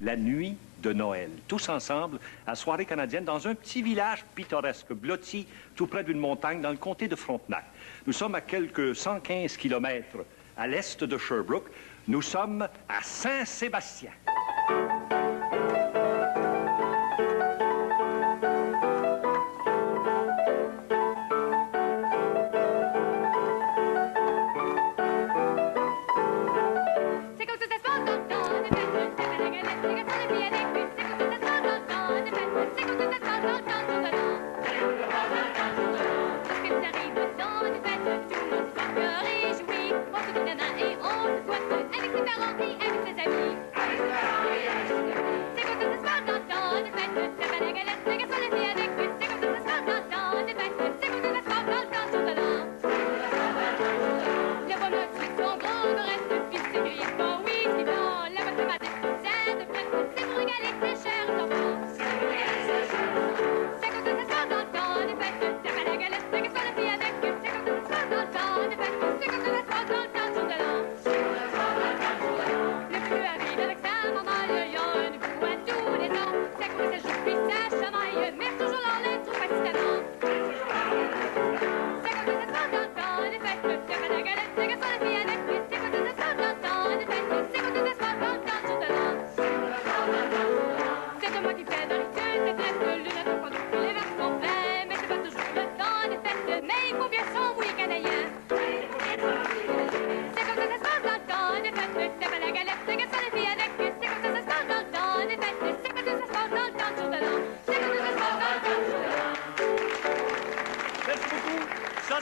la nuit de Noël, tous ensemble, à soirée canadienne, dans un petit village pittoresque, blotti, tout près d'une montagne, dans le comté de Frontenac. Nous sommes à quelques 115 kilomètres à l'est de Sherbrooke. Nous sommes à Saint-Sébastien.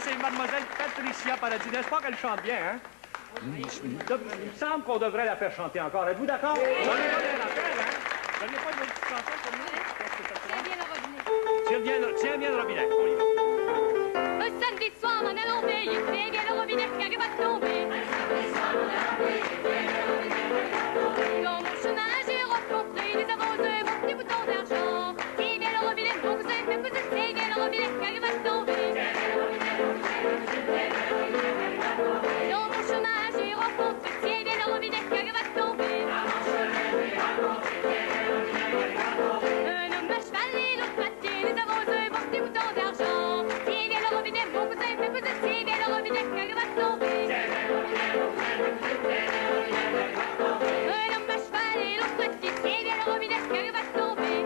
C'est Mademoiselle Patricia Paradis. N'est-ce pas qu'elle chante bien, hein? Il me semble qu'on devrait la faire chanter encore. Êtes-vous d'accord? Oui. J'en ai pas bien la faire, hein? J'en ai pas une petite chanson pour nous? Tiens bien le robinet. Tiens bien le robinet. On y va. Un samedi soir, m'en allons veiller. Tiens bien le robinet, car va tomber. Un samedi soir, m'en allons veiller. Tiens bien le robinet, car va tomber. Dans mon chemin, j'ai rencontré des arroseurs, mon petit bouton d'argent. Tiens bien le robinet, mon cousin, ma cousine. Tiens bien le robinet, car va tomber. Dans mon chemin, j'ai rencontré, tiens bien le robinet, car va tomber. Un homme à cheval et l'autre à pied, les arroseurs, mon petit bouton d'argent. Tiens bien le robinet, mon cousin, ma cousine, tiens bien le robinet, car va tomber. Un homme à cheval et l'autre à pied, tiens bien le robinet, car va tomber.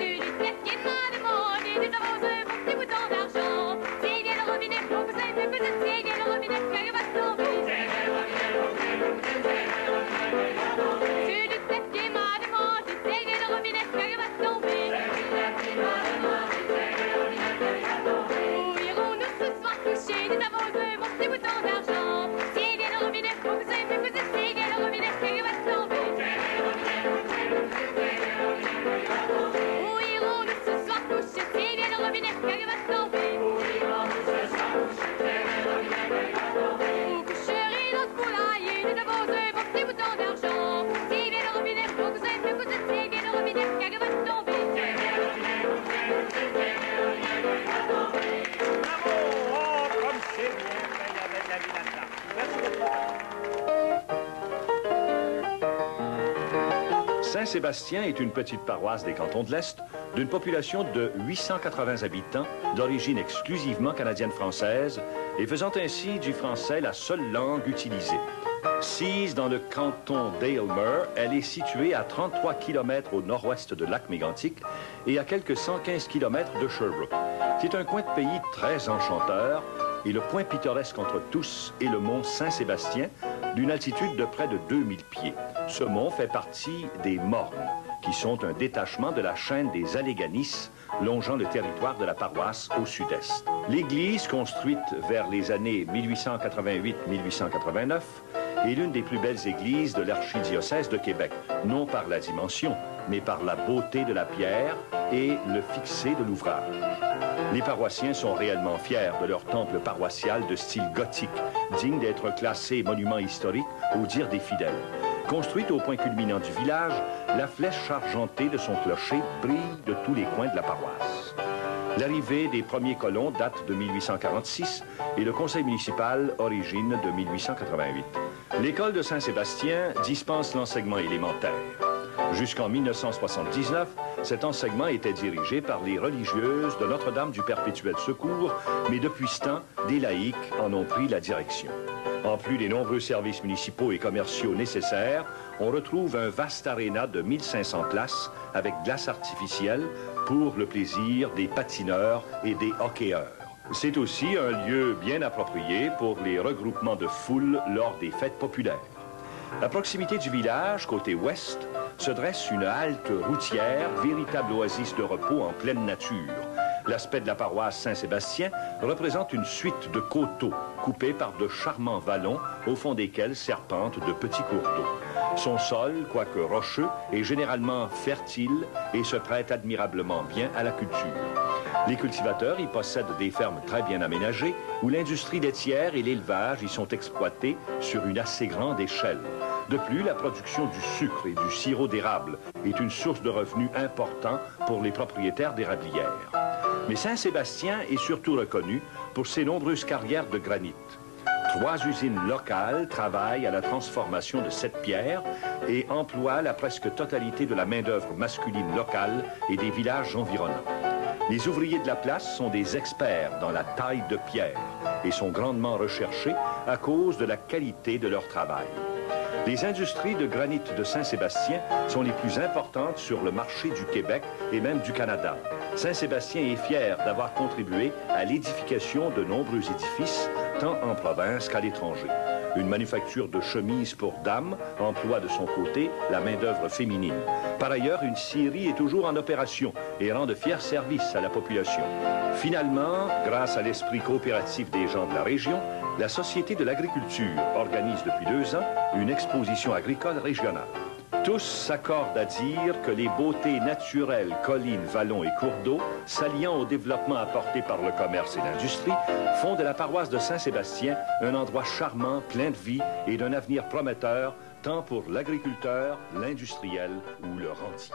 Celui qui a pied m'a demandé des arroseurs, mon petit bouton d'argent. Tiens bien le robinet, mon cousin, ma cousine, tiens bien le robinet, car va tomber. Celui qui a pied m'a demandé, tiens bien le robinet, car va tomber. Où irons-nous ce soir coucher des arroseurs, mon petit bouton d'argent? Tiens bien le robinet, mon cousin, ma cousine, tiens bien le robinet, car va tomber. Où irons-nous ce soir coucher, tiens bien le robinet, car va tomber. Où coucherait notre poulailler des arroseurs, mon petit bouton d'argent? Tiens bien le robinet, mon cousin, ma cousine, tiens bien le robinet, car va tomber. Bravo! Oh, comme c'est bien fait, il y avait de la vie là-dedans. Merci beaucoup. Saint-Sébastien est une petite paroisse des cantons de l'Est d'une population de 880 habitants, d'origine exclusivement canadienne-française et faisant ainsi du français la seule langue utilisée. Sise dans le canton d'Aylmer, elle est située à 33 km au nord-ouest de Lac-Mégantic et à quelques 115 km de Sherbrooke. C'est un coin de pays très enchanteur et le point pittoresque entre tous est le mont Saint-Sébastien, d'une altitude de près de 2000 pieds. Ce mont fait partie des Mornes, qui sont un détachement de la chaîne des Alléghanies, longeant le territoire de la paroisse au sud-est. L'église, construite vers les années 1888-1889, est l'une des plus belles églises de l'archidiocèse de Québec, non par la dimension, mais par la beauté de la pierre et le fixé de l'ouvrage. Les paroissiens sont réellement fiers de leur temple paroissial de style gothique, digne d'être classé monument historique au dire des fidèles. Construite au point culminant du village, la flèche argentée de son clocher brille de tous les coins de la paroisse. L'arrivée des premiers colons date de 1846 et le conseil municipal origine de 1888. L'école de Saint-Sébastien dispense l'enseignement élémentaire. Jusqu'en 1979, cet enseignement était dirigé par les religieuses de Notre-Dame du Perpétuel Secours, mais depuis ce temps, des laïcs en ont pris la direction. En plus des nombreux services municipaux et commerciaux nécessaires, on retrouve un vaste aréna de 1500 places avec glace artificielle pour le plaisir des patineurs et des hockeyeurs. C'est aussi un lieu bien approprié pour les regroupements de foule lors des fêtes populaires. À proximité du village, côté ouest, se dresse une halte routière, véritable oasis de repos en pleine nature. L'aspect de la paroisse Saint-Sébastien représente une suite de coteaux coupés par de charmants vallons au fond desquels serpentent de petits cours d'eau. Son sol, quoique rocheux, est généralement fertile et se prête admirablement bien à la culture. Les cultivateurs y possèdent des fermes très bien aménagées où l'industrie laitière et l'élevage y sont exploités sur une assez grande échelle. De plus, la production du sucre et du sirop d'érable est une source de revenus important pour les propriétaires d'érablières. Mais Saint-Sébastien est surtout reconnu pour ses nombreuses carrières de granit. 3 usines locales travaillent à la transformation de cette pierre et emploient la presque totalité de la main-d'œuvre masculine locale et des villages environnants. Les ouvriers de la place sont des experts dans la taille de pierre et sont grandement recherchés à cause de la qualité de leur travail. Les industries de granit de Saint-Sébastien sont les plus importantes sur le marché du Québec et même du Canada. Saint-Sébastien est fier d'avoir contribué à l'édification de nombreux édifices, tant en province qu'à l'étranger. Une manufacture de chemises pour dames emploie de son côté la main-d'œuvre féminine. Par ailleurs, une scierie est toujours en opération et rend de fiers services à la population. Finalement, grâce à l'esprit coopératif des gens de la région, la Société de l'agriculture organise depuis 2 ans une exposition agricole régionale. Tous s'accordent à dire que les beautés naturelles, collines, vallons et cours d'eau, s'alliant au développement apporté par le commerce et l'industrie, font de la paroisse de Saint-Sébastien un endroit charmant, plein de vie et d'un avenir prometteur, tant pour l'agriculteur, l'industriel ou le rentier.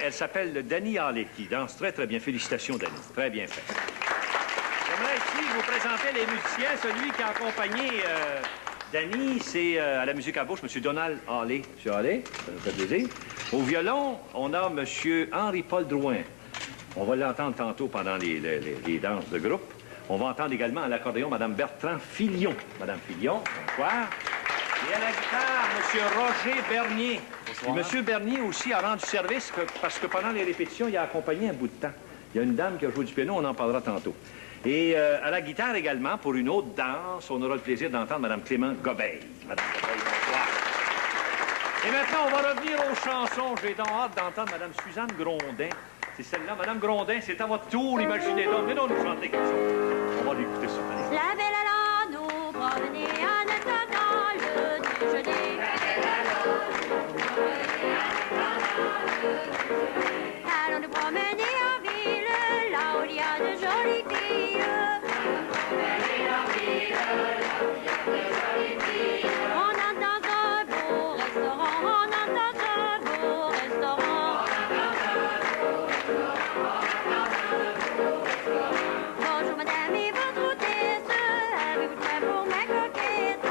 Elle s'appelle Dany Hallé, qui danse très, très bien. Félicitations, Dany. Très bien fait. J'aimerais ici vous présenter les musiciens. Celui qui a accompagné Dany, c'est à la musique à bouche, M. Donald Hallé. M. Hallé, ça nous fait plaisir. Au violon, on a M. Henri-Paul Drouin. On va l'entendre tantôt pendant les danses de groupe. On va entendre également à l'accordéon Mme Bertrand Filion. Mme Filion, bonsoir. Et à la guitare, M. Roger Bernier. Et M. Bernier aussi a rendu service parce que pendant les répétitions, il a accompagné un bout de temps. Il y a une dame qui a joué du piano, on en parlera tantôt. Et à la guitare également, pour une autre danse, on aura le plaisir d'entendre Mme Clément Gobeil. Mme Gobeil, bonsoir. Et maintenant, on va revenir aux chansons. J'ai donc hâte d'entendre Mme Suzanne Grondin. C'est celle-là. Mme Grondin, c'est à votre tour, imaginez donc. Mais non, nous chanter quelque chose. On va lui écouter ça. Allez. La belle à nous promener en attendant le déjeuner. Allons nous promener en ville, là où il y a de jolies filles. On entend un beau restaurant, on entend un beau restaurant. Bonjour madame et votre hôtesse, avez-vous de pain pour ma coquette?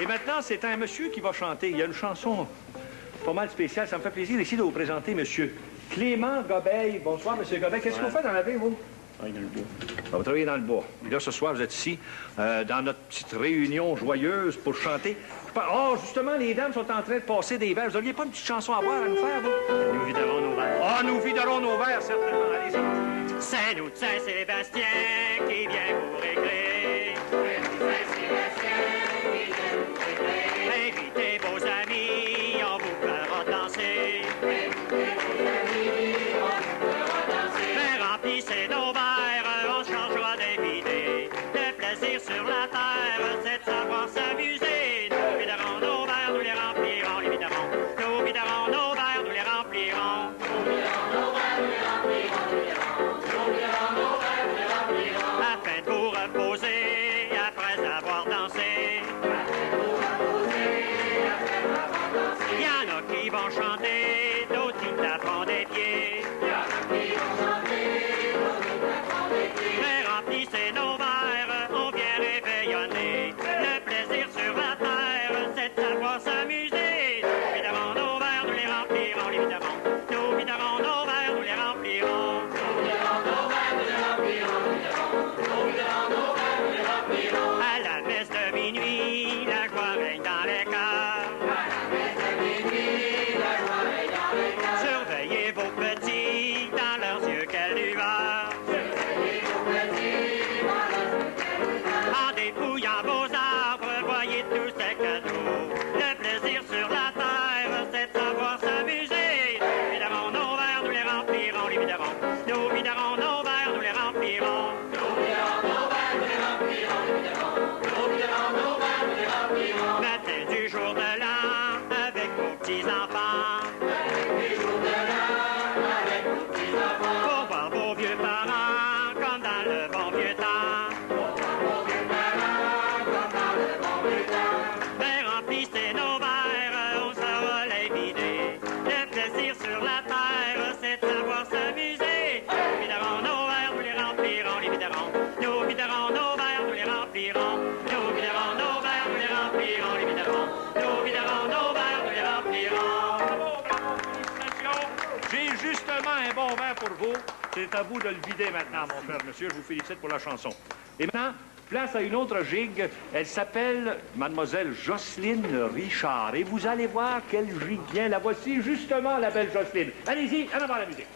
Et maintenant, c'est un monsieur qui va chanter. Il y a une chanson pas mal spéciale. Ça me fait plaisir ici de vous présenter monsieur Clément Gobeil. Bonsoir, monsieur Gobeil. Qu'est-ce que vous faites dans la vie, vous? Dans le bois. Vous travaillez dans le bois. Et là, ce soir, vous êtes ici, dans notre petite réunion joyeuse pour chanter. Oh, justement, les dames sont en train de passer des verres. Vous n'auriez pas une petite chanson à boire à nous faire, vous? Nous viderons nos verres. Ah, nous viderons nos verres, certainement. Allez-y. C'est nous de Saint-Sébastien qui vient vous régler. Invitez vos amis, on vous fera danser. Mais remplissez nos verres, on changera d'invité. Le plaisir sur la terre, c'est de savoir s'amuser. Nous viderons nos verres, nous les remplirons, les viderons. Nous viderons nos verres, nous les remplirons. Afin de vous reposer après avoir dansé. Il y en a qui vont chanter, d'autres qui taperont des pieds. Mais remplissez nos verres, on vient réveillonner. Le plaisir sur la terre, c'est de savoir s'amuser. Nous viderons nos verres, nous les remplirons, les viderons. Nous viderons nos verres, nous les remplirons. À la messe de minuit, la joie règne dans les cœurs. Surveillez vos petits, dans leurs yeux, quelle lueur. En dépouillant vos arbres, voyez tous ces cadeaux. Le plaisir sur la terre, c'est de savoir s'amuser. Nous viderons nos verres, nous les remplirons, les viderons. Nous viderons nos verres, nous les remplirons. Matin du jour de l'an, avec vos petits-enfants. Pour voir vos vieux parents, comme dans le bon vieux temps. Mais remplissez nos verres, on saura les vider. Le plaisir sur la terre, c'est de savoir s'amuser. Nous viderons nos verres, nous les remplirons, les viderons. Nous viderons nos verres, nous les remplirons. Nous viderons nos verres, nous les remplirons, les viderons. Nous viderons nos verres, nous les remplirons. J'ai justement un bon verre pour vous. C'est à vous de le vider maintenant, mon cher monsieur. Je vous félicite pour la chanson. Et maintenant, place à une autre gigue. Elle s'appelle Mademoiselle Jocelyne Richard. Et vous allez voir quelle gigue vient. La voici justement, la belle Jocelyne. Allez-y, en avant la musique.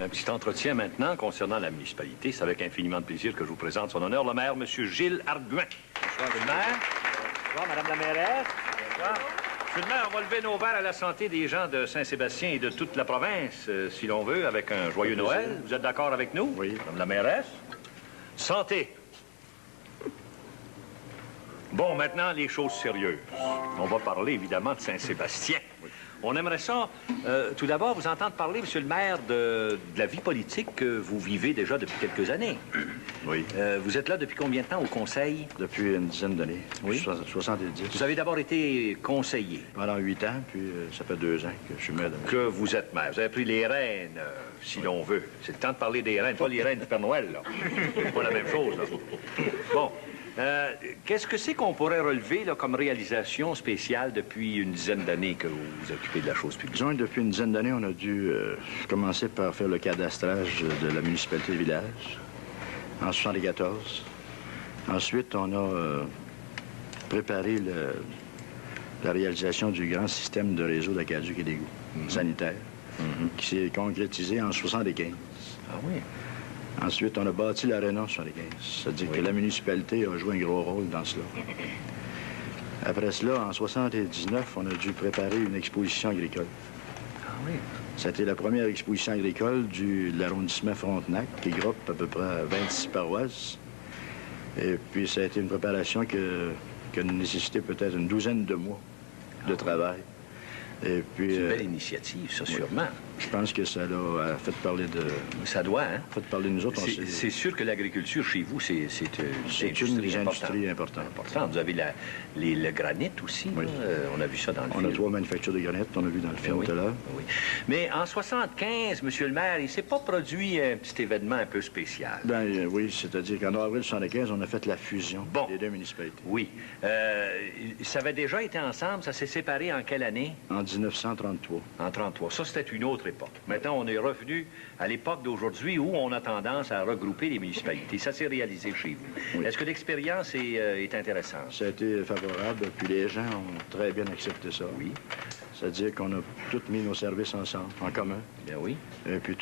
Un petit entretien maintenant concernant la municipalité. C'est avec infiniment de plaisir que je vous présente son honneur, le maire, M. Gilles Arguin. Bonsoir, M. le maire. Bonsoir, Madame la mairesse. Bonsoir. M. le maire, on va lever nos verres à la santé des gens de Saint-Sébastien et de toute la province, si l'on veut, avec un joyeux Noël. Vous êtes d'accord avec nous? Oui. Madame la mairesse. Santé. Bon, maintenant, les choses sérieuses. On va parler, évidemment, de Saint-Sébastien. On aimerait ça, tout d'abord, vous entendre parler, monsieur le maire, de la vie politique que vous vivez déjà depuis quelques années. Oui. Vous êtes là depuis combien de temps au conseil? Depuis une dizaine d'années. Oui. 70. Vous avez d'abord été conseiller. Pendant 8 ans, puis ça fait 2 ans que je suis maire de... Que vous êtes maire. Vous avez pris les rênes, si l'on veut. C'est le temps de parler des rênes, pas les rênes du Père Noël, là. C'est pas la même chose, là. Bon. Qu'est-ce que c'est qu'on pourrait relever là, comme réalisation spéciale depuis une dizaine d'années que vous vous occupez de la chose publique? Disons que depuis une dizaine d'années, on a dû commencer par faire le cadastrage de la municipalité de village en 1974. Ensuite, on a préparé la réalisation du grand système de réseau d'aqueduc et d'égouts sanitaires, qui s'est concrétisé en 1975. Ah oui. Ensuite, on a bâti l'aréna en 1975. C'est-à-dire que la municipalité a joué un gros rôle dans cela. Après cela, en 1979, on a dû préparer une exposition agricole. Ah oui. C'était la première exposition agricole de l'arrondissement Frontenac, qui groupe à peu près 26 paroisses. Et puis, ça a été une préparation qui a nécessité peut-être une douzaine de mois de travail. Et puis, C'est une belle initiative, ça, sûrement. je pense que ça a fait parler de... Ça doit, hein? Fait parler de nous autres. C'est sûr que l'agriculture chez vous, c'est une des industries importantes. Vous avez le granit aussi. Oui. Là. On a vu ça dans le On film. a 3 manufactures de granit, on a vu dans le film oui. tout à l'heure. Oui. Mais en 1975, Monsieur le maire, il ne s'est pas produit un petit événement un peu spécial. Oui, c'est-à-dire qu'en avril 1975, on a fait la fusion des deux municipalités. Oui. Ça avait déjà été ensemble, ça s'est séparé en quelle année? En 1933. En 1933. Ça, c'était une autre époque. Maintenant, on est revenu à l'époque d'aujourd'hui où on a tendance à regrouper les municipalités. Ça s'est réalisé chez vous. Oui. Est-ce que l'expérience est intéressante? Ça a été favorable, puis les gens ont très bien accepté ça. Oui. C'est-à-dire qu'on a tous mis nos services ensemble, en commun. Bien oui. Et puis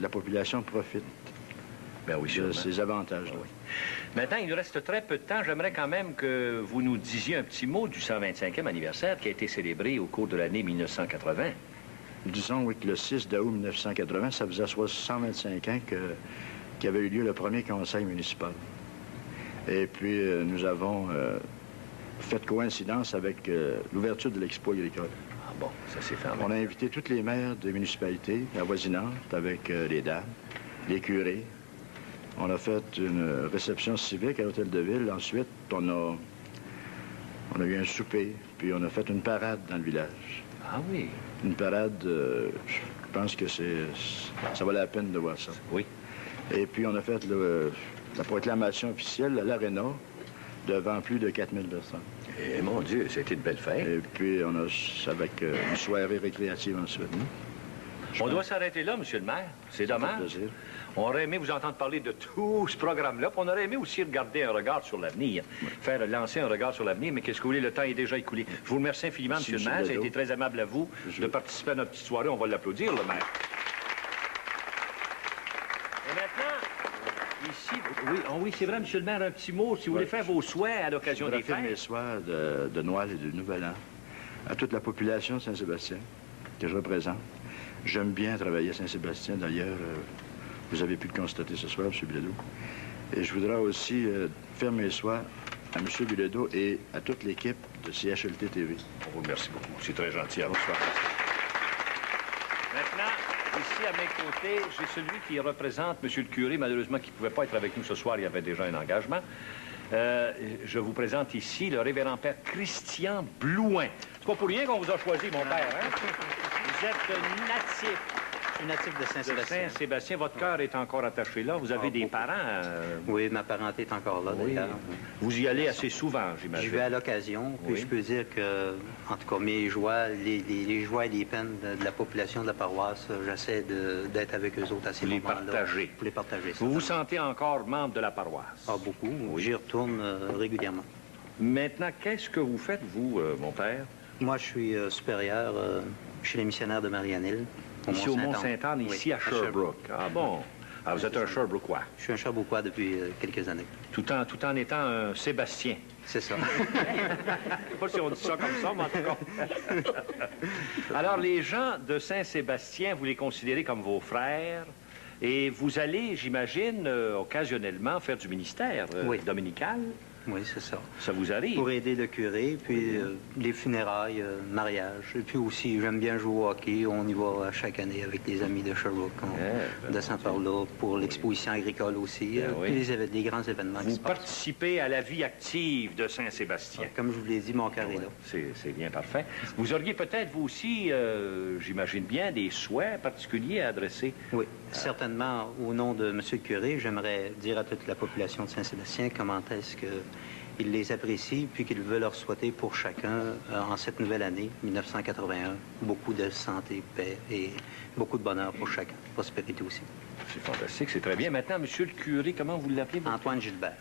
la population profite Ben oui, de sûrement. ces avantages-là. Oui. Maintenant, il nous reste très peu de temps. J'aimerais quand même que vous nous disiez un petit mot du 125e anniversaire qui a été célébré au cours de l'année 1980. Disons oui, que le 6 d'août 1980, ça faisait 125 ans qu'avait eu lieu le premier conseil municipal. Et puis, nous avons fait coïncidence avec l'ouverture de l'expo agricole. Ah bon, ça s'est fait en même On a invité toutes les maires des municipalités avoisinantes avec les dames, les curés. On a fait une réception civique à l'hôtel de ville. Ensuite, on a eu un souper, puis on a fait une parade dans le village. Ah oui. Une parade, je pense que ça valait la peine de voir ça. Oui. Et puis, on a fait la proclamation officielle à l'Aréna devant plus de 4000 personnes. Et mon Dieu, c'était une belle fête. Et puis, on a avec une soirée récréative ensuite. On doit s'arrêter là, Monsieur le maire. C'est Ça fait dommage. plaisir. On aurait aimé vous entendre parler de tout ce programme-là, puis on aurait aimé aussi regarder un regard sur l'avenir, lancer un regard sur l'avenir, mais qu'est-ce que vous voulez, le temps est déjà écoulé. Je vous remercie infiniment, Merci, Monsieur le maire. Ça a Ledo. été très aimable à vous de participer à notre petite soirée. On va l'applaudir, le maire. Et maintenant, ici, oui, c'est vrai, Monsieur le maire, un petit mot, si vous voulez faire vos souhaits à l'occasion Je des voudrais faire mes fêtes. soirs de Noël et de Nouvel An à toute la population de Saint-Sébastien que je représente. J'aime bien travailler à Saint-Sébastien. D'ailleurs, vous avez pu le constater ce soir, M. Bilodeau. Et je voudrais aussi faire mes soins à M. Bilodeau et à toute l'équipe de CHLT TV. On vous remercie beaucoup. C'est très gentil. Bonsoir. Maintenant, ici à mes côtés, j'ai celui qui représente M. le curé, malheureusement, qui ne pouvait pas être avec nous ce soir. Il y avait déjà un engagement. Je vous présente ici le révérend père Christian Blouin. C'est pas pour rien qu'on vous a choisi, mon père, hein? Vous êtes natif. Je suis natif de De Saint-Sébastien. Saint-Sébastien, votre cœur est encore attaché là. Vous avez des beaucoup. parents. Oui, ma parenté est encore là, Oui. d'ailleurs. Vous y allez assez souvent, Je j'imagine. vais à l'occasion, puis Oui. je peux dire que, en tout cas, mes joies, les joies et les peines de la population de la paroisse, j'essaie d'être avec eux autres à ces Vous les moments-là. partagez. Pour les partager. Vous vous certainement. sentez encore membre de la paroisse. Ah, beaucoup. J'y retourne régulièrement. Maintenant, qu'est-ce que vous faites, vous, mon père? Moi, je suis supérieur chez les missionnaires de Marianne-Île. Ici au Mont-Saint-Anne, Oui, ici à Sherbrooke. Ah bon? Ah, vous êtes un Sherbrookeois. Je suis un Sherbrookeois depuis quelques années. Tout en étant un Sébastien. C'est ça. Je sais pas si on dit ça comme ça, mais en tout cas. Alors, les gens de Saint-Sébastien, vous les considérez comme vos frères. Et vous allez, j'imagine, occasionnellement faire du ministère Oui. dominical. Oui, c'est ça. Ça vous arrive? Pour aider le curé, puis les funérailles, mariage. Et puis aussi, j'aime bien jouer au hockey. On y va chaque année avec les amis de Sherbrooke. On descend par là pour l'exposition agricole aussi. oui. Puis les grands événements qui Vous se passent. participez à la vie active de Saint-Sébastien. Comme je vous l'ai dit, mon cœur est là. C'est bien parfait. Vous auriez peut-être, vous aussi, j'imagine bien, des souhaits particuliers à adresser. Oui, certainement, au nom de M. le curé, j'aimerais dire à toute la population de Saint-Sébastien comment est-ce qu'il les apprécie, puis qu'il veut leur souhaiter pour chacun, en cette nouvelle année, 1981, beaucoup de santé, paix et beaucoup de bonheur pour chacun. Prospérité aussi. C'est fantastique, c'est très bien. Maintenant, monsieur le curé, comment vous l'appelez? vous? Antoine Gilbert.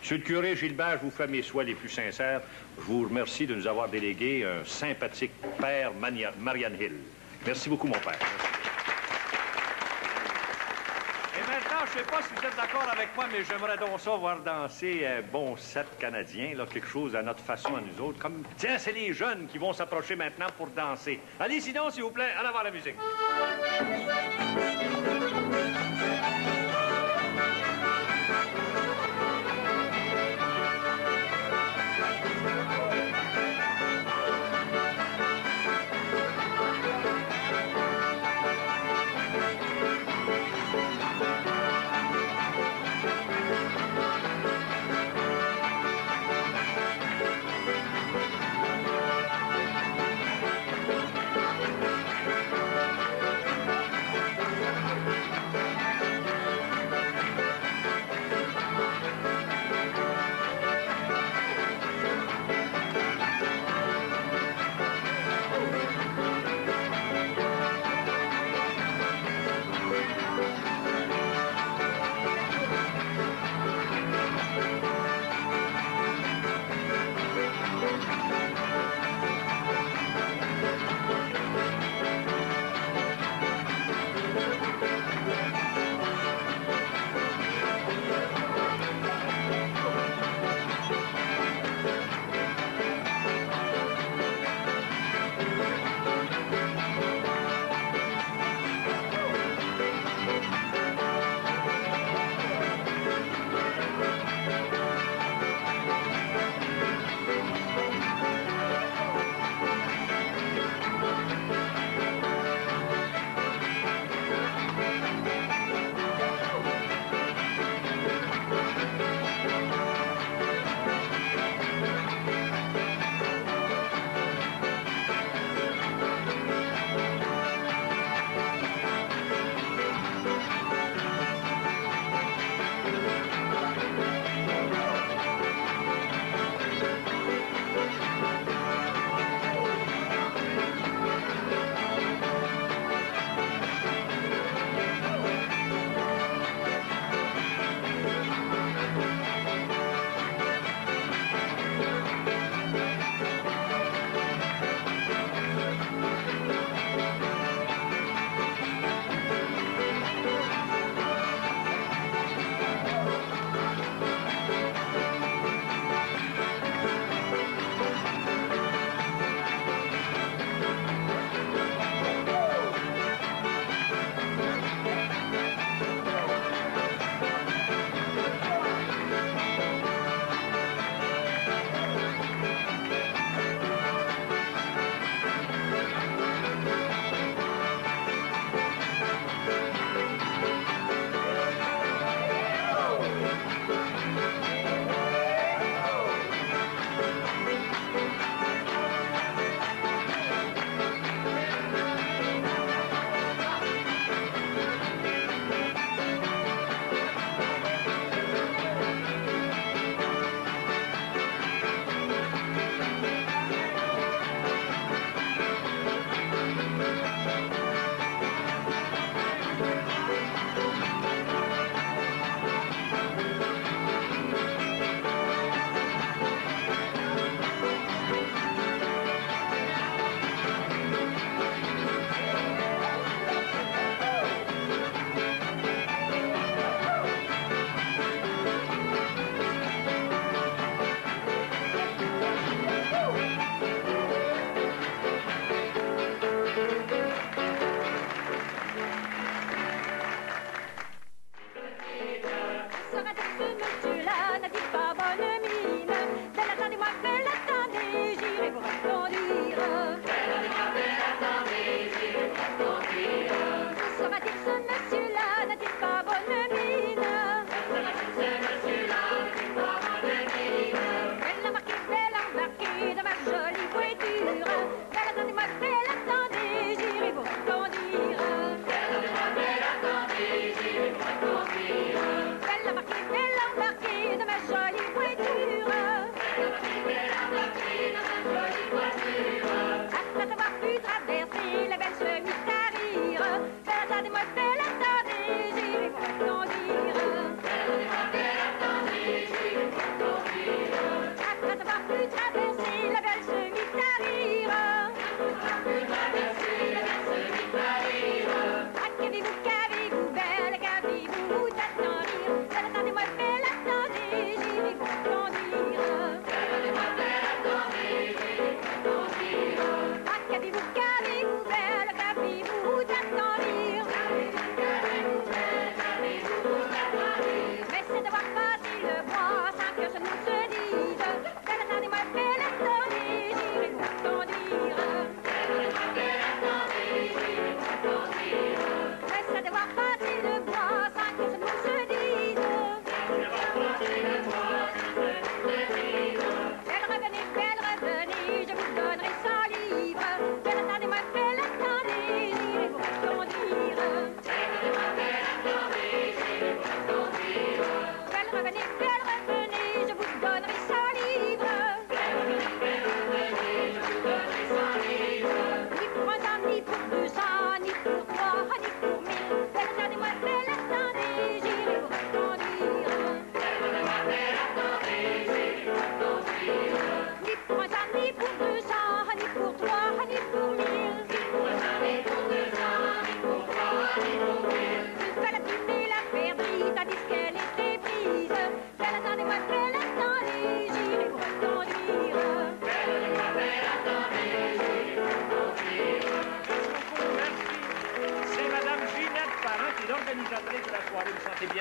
Monsieur le curé Gilbert, je vous fais mes souhaits les plus sincères. Je vous remercie de nous avoir délégué un sympathique père Marianne Hill. Merci beaucoup, mon père. Et maintenant, je ne sais pas si vous êtes d'accord avec moi, mais j'aimerais donc ça voir danser un bon set canadien, là, quelque chose à notre façon, à nous autres. Comme, tiens, c'est les jeunes qui vont s'approcher maintenant pour danser. Allez, sinon, s'il vous plaît, en avant la musique.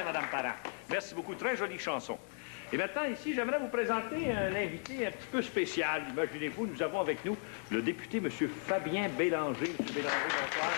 Madame Parent. Merci beaucoup. Très jolie chanson. Et maintenant, ici, j'aimerais vous présenter un invité un petit peu spécial. Imaginez-vous, nous avons avec nous le député, M. Fabien Bélanger. M. Bélanger, bonsoir.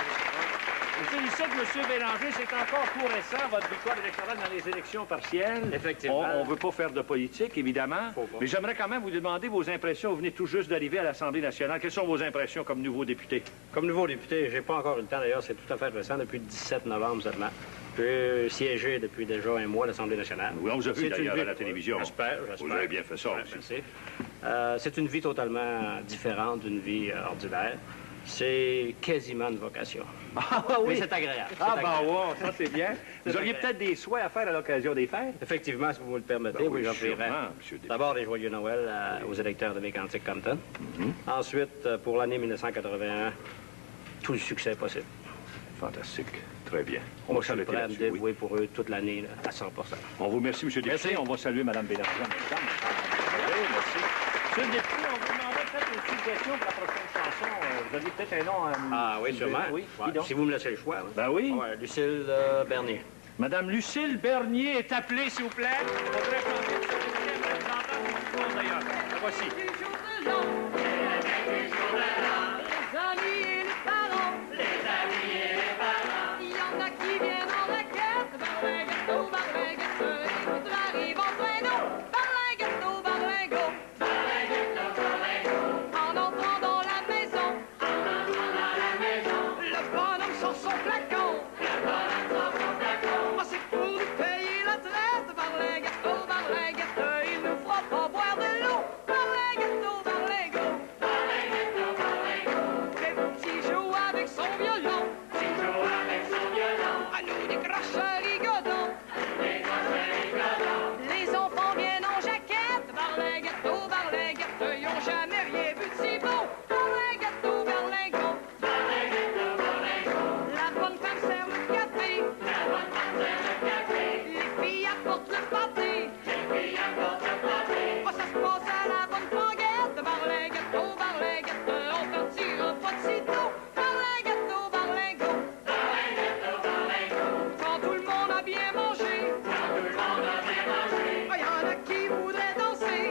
Je sais que M. Bélanger, c'est encore tout récent, votre victoire électorale dans les élections partielles. Effectivement. On ne veut pas faire de politique, évidemment. Mais j'aimerais quand même vous demander vos impressions. Vous venez tout juste d'arriver à l'Assemblée nationale. Quelles sont vos impressions comme nouveau député? Comme nouveau député, j'ai pas encore eu le temps, d'ailleurs, c'est tout à fait récent, depuis le 17 novembre seulement. J'ai siégé depuis déjà un mois à l'Assemblée nationale. Oui, on vous a vu d'ailleurs à la télévision. J'espère. Vous avez bien fait ça Ouais, aussi. merci. C'est une vie totalement différente d'une vie ordinaire. C'est quasiment une vocation. Ah Mais oui? c'est agréable. Ah c'est ben agréable. wow, ça c'est bien. Vous auriez peut-être des souhaits à faire à l'occasion des fêtes? Effectivement, si vous me le permettez, Ben oui, oui, j'offrirai. sûrement, monsieur le député. D'abord, les joyeux Noël aux électeurs de Mégantic-Compton. Ensuite, pour l'année 1981, tout le succès possible. Fantastique. Très bien. On Moi, va je suis s'arrêter prêt à me là-dessus, oui. dévouer pour eux toute l'année, là, à 100 On vous remercie, monsieur le député. Merci. On va saluer Mme Bélanger en même temps. Oui, merci. Monsieur le député, on vous demandait peut-être une suggestion pour la prochaine chanson. Vous aviez peut-être un nom à nous Ah oui, suggérer? sûrement. Oui, Ouais, dis donc. si vous me laissez le choix. Hein. Ben oui. Ouais, Lucille Bernier. Madame Lucille Bernier est appelée, s'il vous plaît. On voudrait chanter une chanson représentante du discours, d'ailleurs. La voici. Les jours de l'an, les amis et les parents, il y en a qui viennent en raquette, barlinguetto, barlinguette, et d'autres arrivent en traîneau, barlinguetto, barlingo, en entrant dans la maison, le bonhomme sort son flacon, c'est pour nous payer la traite, barlinguetto, barlinguette, il nous fera pas boire de l'eau, barlinguetto, barlingo, les petits jouent avec son violon, à nous décroche un rigodon, les enfants viennent en jaquette, barlinguetto, barlinguette, ils ont jamais rien vu de si beau, barlinguetto, barlingo, la bonne femme sert le café, les filles apportent le pâté, oh, ça se passe à la bonne panguette, barlinguetto, barlinguette, on partira pas de sitôt, barlinguetto, barlingo, quand tout le monde a bien mangé, il y en a qui voudraient danser,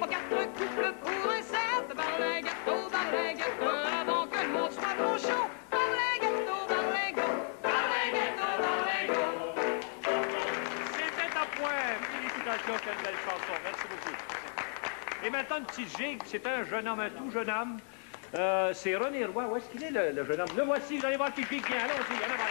pas quatre couples pour un set, barlinguetto, barlinguette, avant que le monde soit trop chaud, barlinguetto, barlingo, barlinguetto, barlingo. C'était à point. Félicitations, quelle belle chanson. Merci beaucoup. Et maintenant, une petite gigue. C'est un jeune homme, un tout jeune homme. C'est René Roy. Où est-ce qu'il est, le jeune homme? Le voici. Vous allez voir qui pique bien. Allons-y. Allons voir.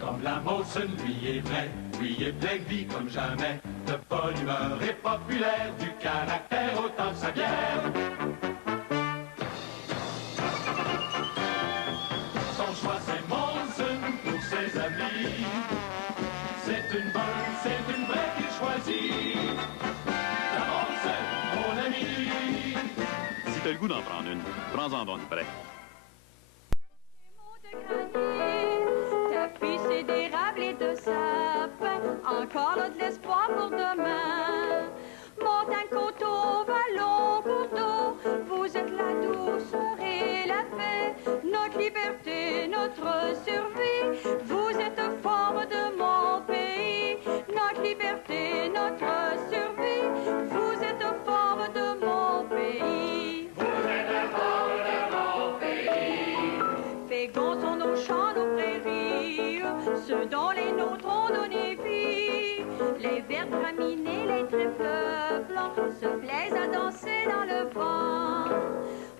Comme la Molson, lui est vrai, lui est plein de vie comme jamais, de bonne humeur et populaire, du caractère autant que sa bière. Son choix c'est Molson pour ses amis, c'est une bonne, c'est une vraie qu'il choisit. La Molson, mon ami. Si t'as le goût d'en prendre une, prends-en donc une prêt. Tapis, c'est d'érable et de sapin, encore là de l'espoir pour demain. Montagne, coteau, vallon, coteau, vous êtes la douceur et la paix, notre liberté, notre survie, vous êtes forme de mon pays, notre liberté. se plaisent à danser dans le vent.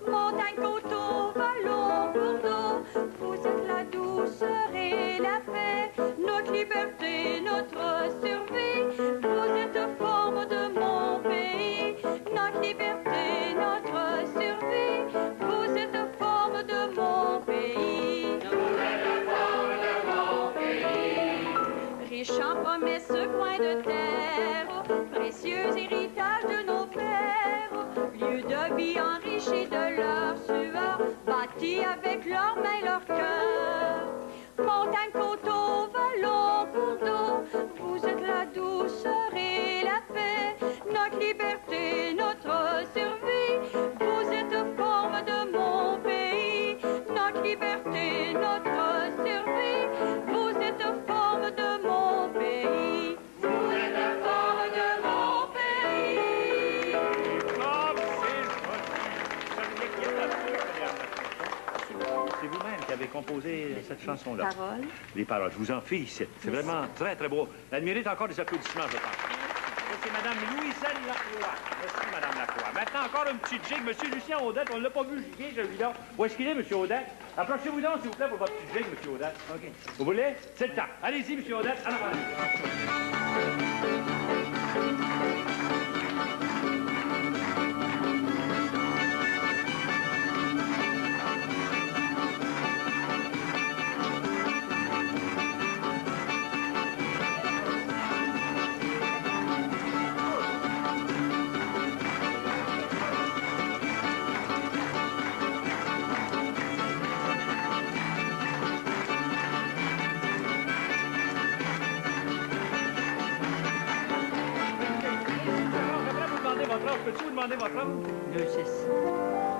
Montagne, coteau, vallon, cours d'eau, vous êtes la douceur et la paix, notre liberté, notre survie, vous êtes forme de mon pays, notre liberté, notre survie, vous êtes forme de mon pays. Vous êtes forme de mon pays. Riche en promesses, coin de terre, précieux héritage de nos pères, lieu de vie enrichi de leur sueur, bâti avec leurs mains, leur cœur. Montagne, coteau, vallon, cours d'eau, vous êtes la douceur et la paix, notre liberté, notre survie, vous êtes forme de mon pays, notre liberté, notre survie, vous êtes forme de mon pays, vous êtes forme de mon pays. Oh, c'est vous-même qui avez composé cette chanson-là. Paroles. Les paroles. Je vous en félicite. C'est vraiment très, très beau. Elle mérite encore des applaudissements, je pense. Ça, c'est Mme Louiselle Lacroix. Merci, Mme Lacroix. Maintenant, encore un petit jig. Monsieur Lucien Audette, on ne l'a pas vu giguer, celui-là. Où est-ce qu'il est, Monsieur Audette? Approchez-vous donc, s'il vous plaît, pour votre petit jig, Monsieur Audette. OK. Vous voulez? C'est le temps. Allez-y, Monsieur Audette. En avant. Peux-tu vous demander votre homme? 2, 6.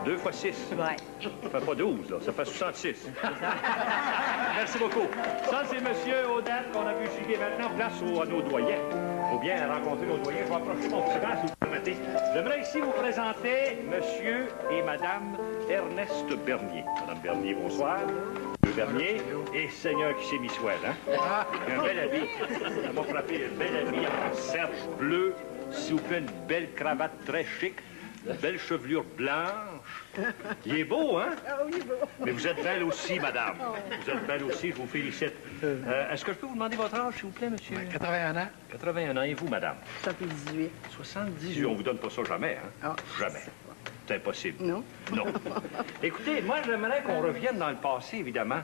2 fois 6. Ouais. Ça fait pas 12, là. Ça fait 66. Merci beaucoup. Ça, c'est M. Audette qu'on a vu giguer. Maintenant, place à nos doyens. Il faut bien rencontrer nos doyens. Je vais approcher mon petit gars, si vous permettez. J'aimerais ici vous présenter M. et Mme Ernest Bernier. Mme Bernier, bonsoir. M. Bernier et Seigneur qui s'est mis swell, hein? Un bel habit. Ça m'a frappé un bel habit en serge bleu. S'il vous plaît, une belle cravate très chic, une belle chevelure blanche. Il est beau, hein? Ah oui, beau. Mais vous êtes belle aussi, madame. Vous êtes belle aussi, je vous félicite. Est-ce que je peux vous demander votre âge, s'il vous plaît, monsieur? 81 ans. 81 ans. Et vous, madame? 78. 78. On vous donne pas ça jamais, hein? Ah, jamais. C'est impossible. Non? Non. Écoutez, moi, j'aimerais qu'on revienne dans le passé, évidemment.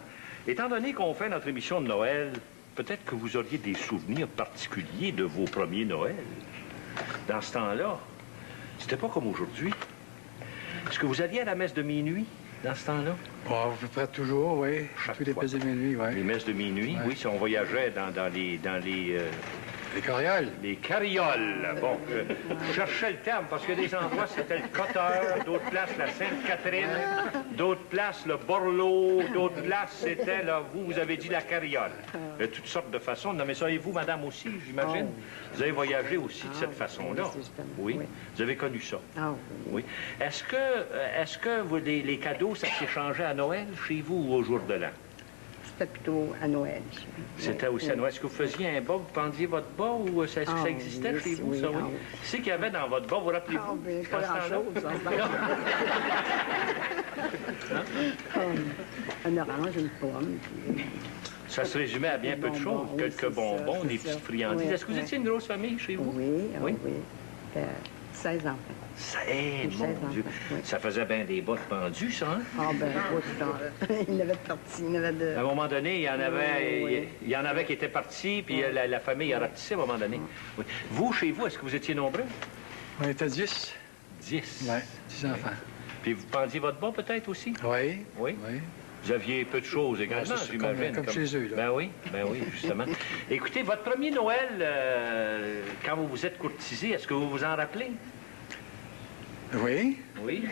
Étant donné qu'on fait notre émission de Noël, peut-être que vous auriez des souvenirs particuliers de vos premiers Noëls. Dans ce temps-là, c'était pas comme aujourd'hui. Est-ce que vous alliez à la messe de minuit dans ce temps-là? Bon, à peu près toujours, oui. Chaque Tous les fois. pesées minuit, oui. Les messes de minuit, Ouais. oui, si on voyageait dans Les carrioles. les carrioles. Bon, je cherchais le terme parce que des endroits, c'était le Coteur, d'autres places, la Sainte-Catherine, d'autres places, le Borloo, d'autres places, c'était, là, vous avez dit la carriole. Il y a toutes sortes de façons de nommer ça. Et vous, madame, aussi, j'imagine? Vous avez voyagé aussi de cette façon-là? Oui. Vous avez connu ça? Ah Oui. Est-ce que vous, les cadeaux, ça s'échangeait à Noël chez vous ou au jour de l'an? C'était plutôt à Noël. C'était aussi à Noël. Est-ce que vous faisiez un bas, vous pendiez votre bas ou est-ce que ça existait oui, chez vous, oui, ça, oui? ah oui. Qu'est-ce qu'il y avait dans votre bas, vous rappelez-vous? Ah, bien, pas dans ce temps-là? grand-chose. Un orange, une pomme. Puis... Ça se résumait à bien peu de choses. bonbons, Quelques oui, bonbons, c'est des ça. petites friandises. Oui, Est-ce que vous oui. étiez une grosse famille chez vous? Oui, Oui? oui. 16 enfants. Eh, mon 16 Dieu. enfants, oui. Ça faisait bien des bottes pendues, ça, hein? Ah, ben, autant. Il y en avait de partis, il y en avait de... À un moment donné, il y en avait, Oui. il y en avait qui étaient partis, puis la famille a rapetissé à un moment donné. Oui. Vous, chez vous, est-ce que vous étiez nombreux? On était 10. 10. Oui, 10 enfants. Puis vous pendiez votre bas, peut-être, aussi? Oui. Oui? Oui. Vous aviez peu de choses également, Ouais, c'est j'imagine. comme chez eux, là. Ben oui, justement. Écoutez, votre premier Noël, quand vous vous êtes courtisé, est-ce que vous vous en rappelez? Oui. Oui.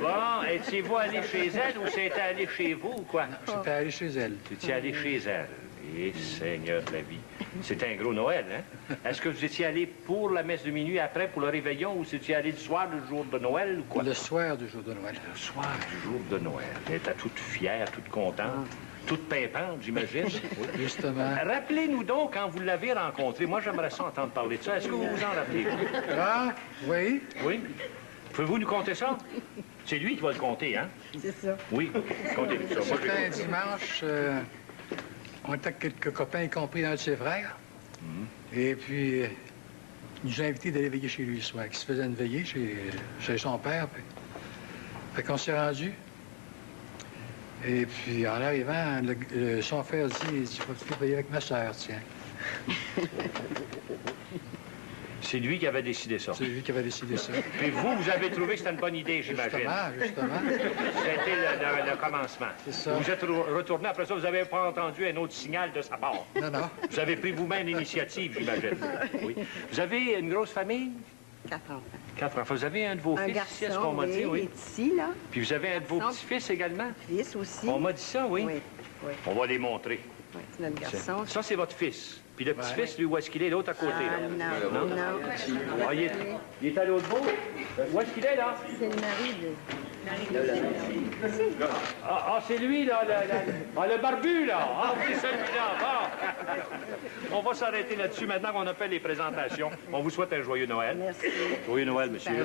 Bon, étiez-vous allé chez elle ou c'était allé chez vous ou quoi? J'étais allé chez elle. Vous étiez allé chez elle. Et Seigneur de la vie. C'était un gros Noël, hein? Est-ce que vous étiez allé pour la messe de minuit après, pour le réveillon, ou vous étiez allé le soir du jour de Noël ou quoi? Le soir du jour de Noël. Le soir du jour de Noël. Elle était toute fière, toute contente. toute pimpante, j'imagine. Justement. Rappelez-nous donc quand vous l'avez rencontré. Moi, j'aimerais ça entendre parler de ça. Est-ce que vous vous en rappelez? Ah, oui. Oui? Pouvez-vous nous conter ça? C'est lui qui va le compter, hein? C'est ça. Oui, comptez-nous ça. Moi, je C'était un l'écoute. dimanche, on était avec quelques copains, y compris un de ses frères. Et puis, il nous a invités d'aller veiller chez lui le soir. Il se faisait une veillée chez son père. Puis... Fait qu'on s'est rendu. Et puis, en arrivant, son frère dit, il dit, faut veiller avec ma soeur, tiens. C'est lui qui avait décidé ça. C'est lui qui avait décidé ça. Puis vous avez trouvé que c'était une bonne idée, j'imagine. Justement. C'était le commencement. C'est ça. Vous êtes retourné, après ça, vous n'avez pas entendu un autre signal de sa part. Non. Vous avez pris vous-même l'initiative, j'imagine. Oui. Vous avez une grosse famille? 4 enfants. 4 enfants. Vous avez un de vos Un fils garçon, ici, est-ce qu'on m'a dit? il Oui. est ici, là. Puis vous avez un de vos Garçon. petits-fils également? Fils aussi. On m'a dit ça, oui? Oui. On va les montrer. Oui, c'est notre garçon. Ça, c'est votre fils. Puis le petit-fils, lui, où est-ce qu'il est? L'autre à côté, là. Non. Ah, il est à l'autre bout? Où est-ce qu'il est, là? C'est le mari de... Ah, c'est lui, là, le barbu, là. Ah, c'est celui-là. Bon. On va s'arrêter là-dessus maintenant qu'on a fait les présentations. On vous souhaite un joyeux Noël. Merci. Joyeux Noël, monsieur.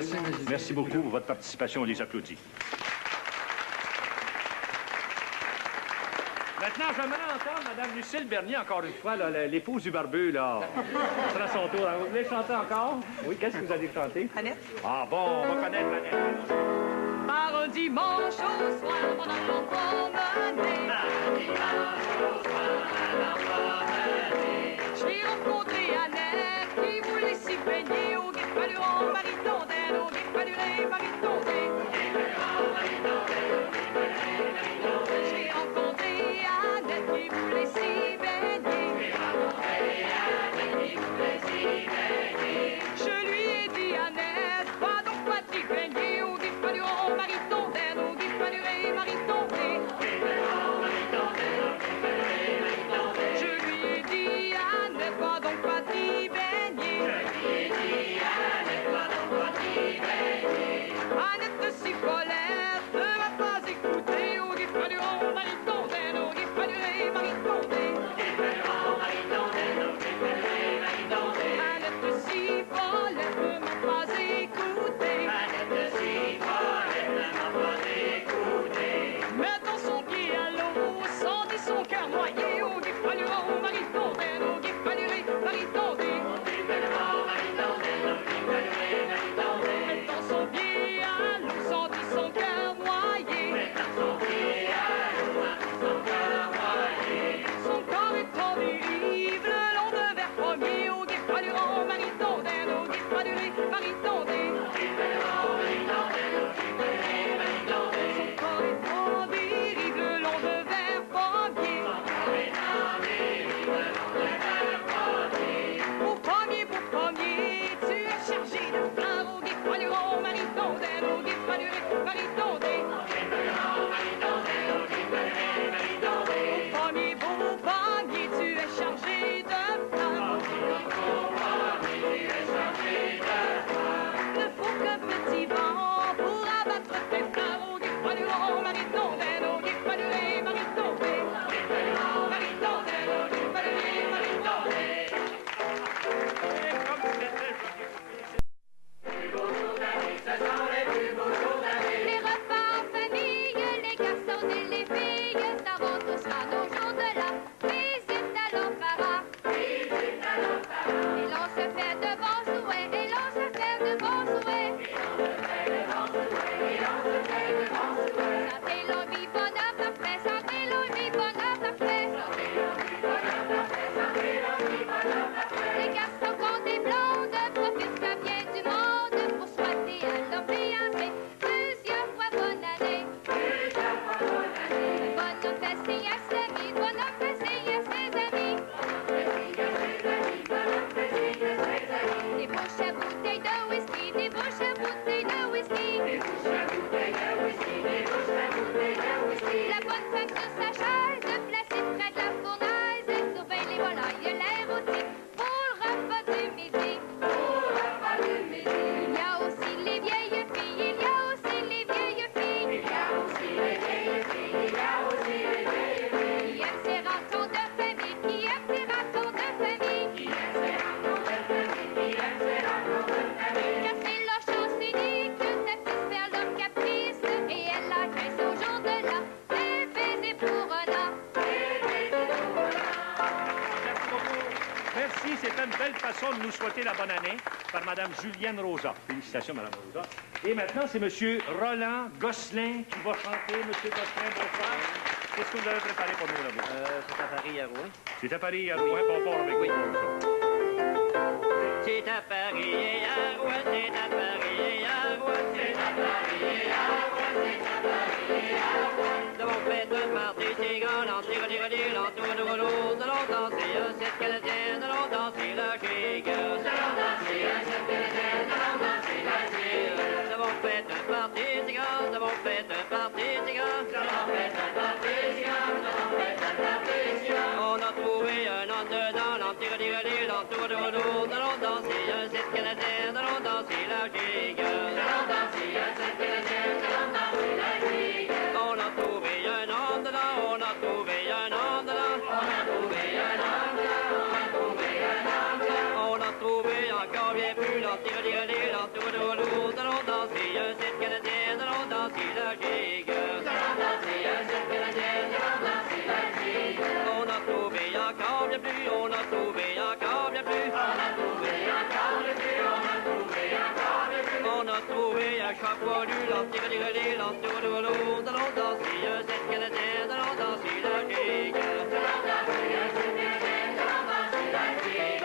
Merci. Beaucoup pour votre participation. On les applaudit. Maintenant, j'aimerais entendre Mme Lucille Bernier, encore une fois, l'épouse du barbu, là. Ce sera son tour. Vous voulez chanter encore? Oui, qu'est-ce que vous allez chanter? Annette. Ah bon, on va connaître Annette. Par un dimanche au soir, pendant qu'on promenait. J'ai rencontré Annette qui voulait s'y baigner au guet paluron, Marie-Tondelle, au guet paluré, Marie-Tondelle. J'ai rencontré Annette qui voulait s'y baigner. Je lui ai dit, Annette, va donc pas t'y baigner au guet paluron, Marie-Tondelle, au guet paluré, Marie-Tondelle. Je lui ai dit, Annette, va donc pas t'y baigner. Annette de Cifolette ne m'a pas écouté au guet paluron, Marie-Tondelle, au guet paluré, Marie-Tondelle. Annette de Cifolette ne m'a pas écouté. Mettant son pied à l'eau, sentit son cœur noyé au guet paluron, Marie-Tondelle, au guet paluré, Marie-Tondelle. Mettant son pied à l'eau, sentit son cœur noyé. Son corps est en dérive, le long de vers premier au guet paluron, Marie-Tondelle, au guet paluré, Marie-Tondelle. Son corps est en dérive, le long de vers premier. Pour premier, tu es chargé de fleurs au guet paluron, Marie-Tondelle, au guet paluré, Marie-Tondelle. Premier, pour premier, tu es chargé de fleurs. Ne faut qu'un petit vent pour abattre tes fleurs au guet paluron, Marie-Tondelle, au guet paluré, Marie-Tondelle. Marie-Tondelle, au guet paluré, Marie-Tondelle. Les repas en famille, les garçons façon de nous souhaiter la bonne année par Mme Julienne Rosa. Félicitations, Mme Rosa. Et maintenant, c'est M. Roland Gosselin qui va chanter. M. Gosselin, bonsoir. Qu'est-ce que vous avez préparé pour nous, là-bas? C'est à Paris, à Rouen. C'est à Paris, à Rouen. Bon, part avec oui. C'est à Paris et à Rouen, c'est à Paris et à Rouen, c'est à Paris et à Rouen, c'est à Paris et à Rouen. Nous avons fait un party, c'est grand, l'entour de Rollo, nous allons danser cette canadienne, nous allons danser la gigue. Nous allons danser cette canadienne, nous allons danser la gigue. Nous avons fait un party, c'est grand, nous avons fait un party, c'est grand, nous avons fait un party, c'est grand, nous avons fait un party, c'est grand. On a trouvé un an dedans, l'entour de Rollo, nous allons danser cette canadienne, nous allons danser la gigue. Nous allons danser cette canadienne, nous allons danser la gigue. On a trouvé un an dedans, on a trouvé un an dedans, on a trouvé un an dedans, on a trouvé un an dedans. On a trouvé encore bien plus, l'entour de Rollo, nous allons danser cette canadienne, nous allons danser la gigue. Nous allons danser cette canadienne, nous allons danser la gigue. On a trouvé encore bien plus, on a trouvé encore bien plus, on a trouvé encore bien plus, on a trouvé encore bien plus. On a trouvé un chat poilu, l'entour de Rollo, nous allons danser cette canadienne, nous allons danser la gigue. Nous allons danser cette canadienne, nous allons danser la gigue.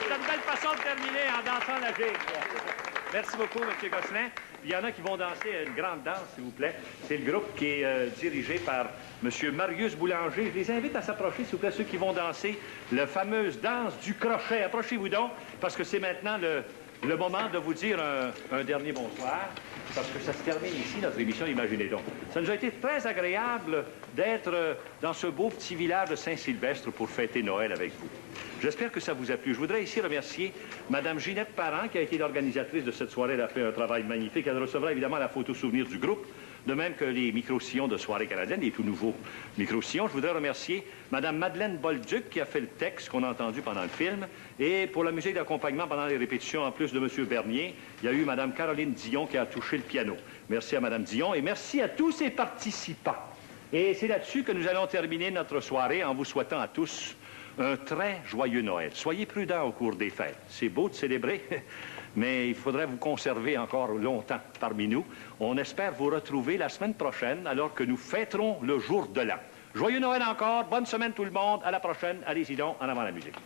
C'est une belle façon de terminer en dansant la gigue. Merci beaucoup, M. Gosselin. Il y en a qui vont danser une grande danse, s'il vous plaît. C'est le groupe qui est dirigé par M. Marius Boulanger. Je les invite à s'approcher, s'il vous plaît, ceux qui vont danser la fameuse danse du crochet. Approchez-vous donc, parce que c'est maintenant le moment de vous dire un dernier bonsoir, parce que ça se termine ici, notre émission, imaginez donc. Ça nous a été très agréable d'être dans ce beau petit village de Saint-Sylvestre pour fêter Noël avec vous. J'espère que ça vous a plu. Je voudrais ici remercier Mme Ginette Parent, qui a été l'organisatrice de cette soirée. Elle a fait un travail magnifique. Elle recevra évidemment la photo souvenir du groupe, de même que les micro-sillons de Soirée canadienne, les tout nouveaux micro-sillons. Je voudrais remercier Mme Madeleine Bolduc, qui a fait le texte qu'on a entendu pendant le film. Et pour la musique d'accompagnement pendant les répétitions, en plus de M. Bernier, il y a eu Mme Caroline Dion qui a touché le piano. Merci à Mme Dion et merci à tous ces participants. Et c'est là-dessus que nous allons terminer notre soirée en vous souhaitant à tous un très joyeux Noël. Soyez prudents au cours des fêtes. C'est beau de célébrer, mais il faudrait vous conserver encore longtemps parmi nous. On espère vous retrouver la semaine prochaine alors que nous fêterons le jour de l'an. Joyeux Noël encore, bonne semaine tout le monde, à la prochaine. Allez-y donc, en avant la musique.